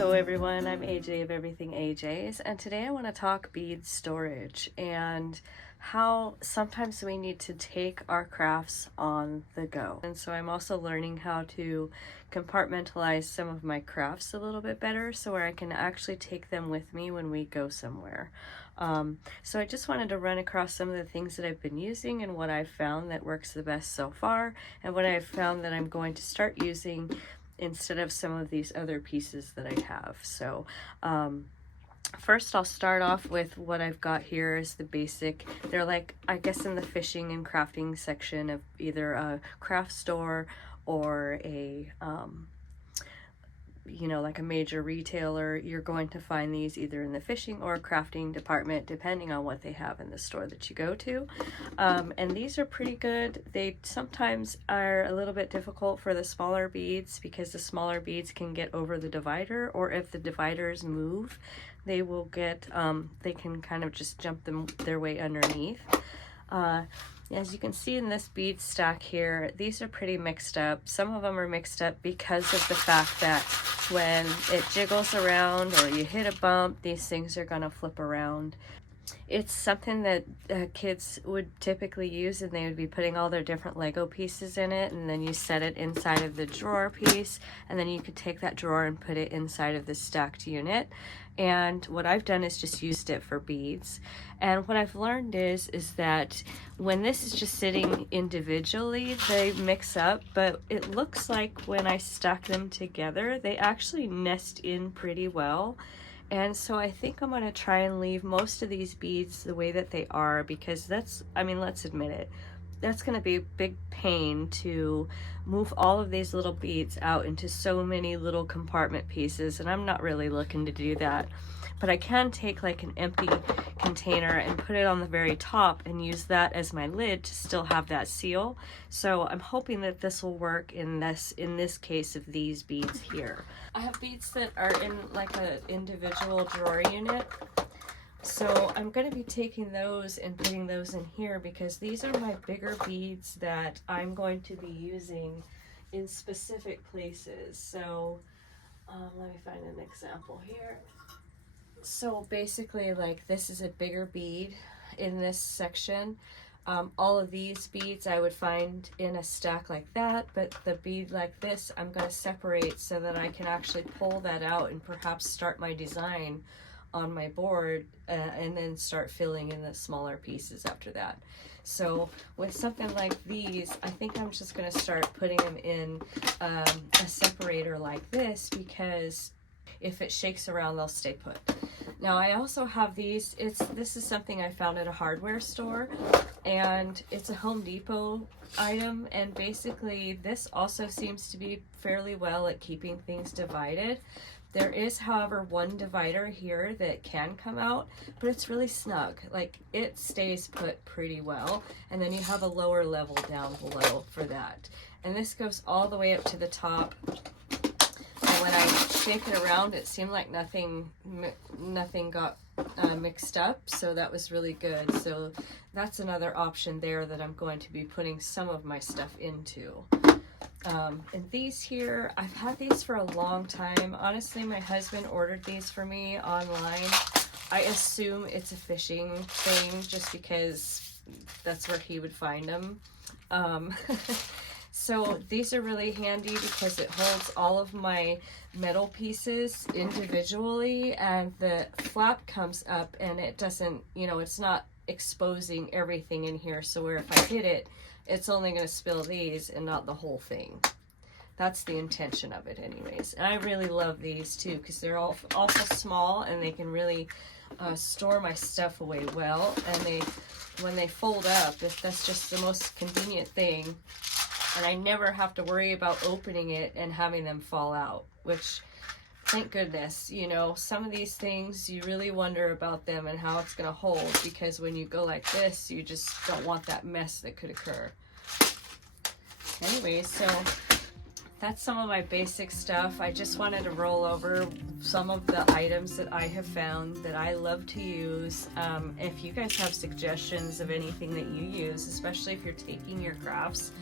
Hello everyone, I'm AJ of Everything AJ's, and today I want to talk bead storage and how sometimes we need to take our crafts on the go. And so I'm also learning how to compartmentalize some of my crafts a little bit better so where I can actually take them with me when we go somewhere. So I just wanted to run across some of the things that I've been using and what I've found that works the best so far, and what I've found that I'm going to start using instead of some of these other pieces that I have. So first I'll start off with what I've got here is the basic. They're like, I guess, in the fishing and crafting section of either a craft store or a like a major retailer. You're going to find these either in the fishing or crafting department, depending on what they have in the store that you go to. And these are pretty good. They sometimes are a little bit difficult for the smaller beads because the smaller beads can get over the divider, or if the dividers move, they will get, they can kind of just jump their way underneath. As you can see in this bead stack here, these are pretty mixed up. Some of them are mixed up because of the fact that when it jiggles around or you hit a bump, these things are going to flip around. It's something that kids would typically use, and they would be putting all their different Lego pieces in it, and then you set it inside of the drawer piece, and then you could take that drawer and put it inside of the stacked unit. And what I've done is just used it for beads. And what I've learned is that when this is just sitting individually, they mix up, but it looks like when I stack them together, they actually nest in pretty well. And so I think I'm going to try and leave most of these beads the way that they are, because that's, I mean, let's admit it, that's going to be a big pain to move all of these little beads out into so many little compartment pieces, and I'm not really looking to do that. But I can take like an empty container and put it on the very top and use that as my lid to still have that seal. So I'm hoping that this will work in this case of these beads here. I have beads that are in like an individual drawer unit. So I'm going to be taking those and putting those in here because these are my bigger beads that I'm going to be using in specific places. So let me find an example here. So basically, like, this is a bigger bead in this section. All of these beads I would find in a stack like that, but the bead like this I'm going to separate so that I can actually pull that out and perhaps start my design on my board and then start filling in the smaller pieces after that. So with something like these, I think I'm just going to start putting them in a separator like this, because if it shakes around, they'll stay put. Now I also have these, this is something I found at a hardware store, and it's a Home Depot item, and basically this also seems to be fairly well at keeping things divided. There is, however, one divider here that can come out, but it's really snug. Like, it stays put pretty well, and then you have a lower level down below for that. And this goes all the way up to the top. And when I shake it around, it seemed like nothing got mixed up, so that was really good. So that's another option there that I'm going to be putting some of my stuff into. And these here, I've had these for a long time. Honestly, my husband ordered these for me online. I assume it's a fishing thing just because that's where he would find them. So these are really handy because it holds all of my metal pieces individually, and the flap comes up and it doesn't, it's not exposing everything in here, so where if I hit it, it's only going to spill these and not the whole thing. That's the intention of it anyways. And I really love these too because they're also small, and they can really store my stuff away well. And when they fold up, that's just the most convenient thing. And I never have to worry about opening it and having them fall out, which, thank goodness. Some of these things, you really wonder about them and how it's going to hold, because when you go like this, you just don't want that mess that could occur. Anyway, so that's some of my basic stuff. I just wanted to roll over some of the items that I have found that I love to use. If you guys have suggestions of anything that you use, especially if you're taking your crafts,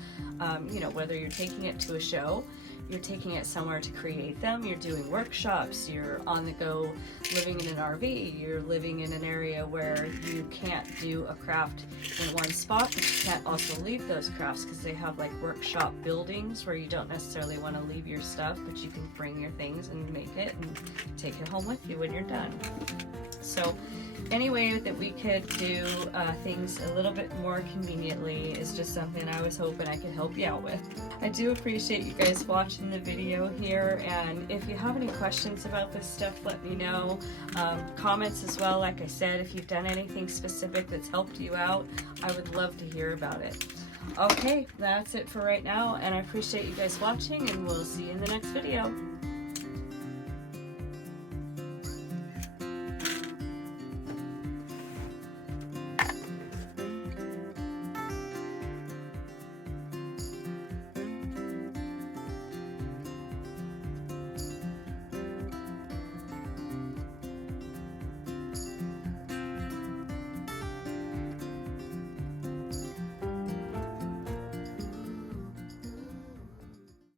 whether you're taking it to a show, you're taking it somewhere to create them. You're doing workshops, you're on the go living in an RV, you're living in an area where you can't do a craft in one spot, but you can't also leave those crafts because they have like workshop buildings where you don't necessarily want to leave your stuff, but you can bring your things and make it and take it home with you when you're done. So any way that we could do things a little bit more conveniently is just something I was hoping I could help you out with. I do appreciate you guys watching the video here, and if you have any questions about this stuff, let me know. Comments as well, like I said, if you've done anything specific that's helped you out, I would love to hear about it. Okay, that's it for right now, and I appreciate you guys watching, and we'll see you in the next video.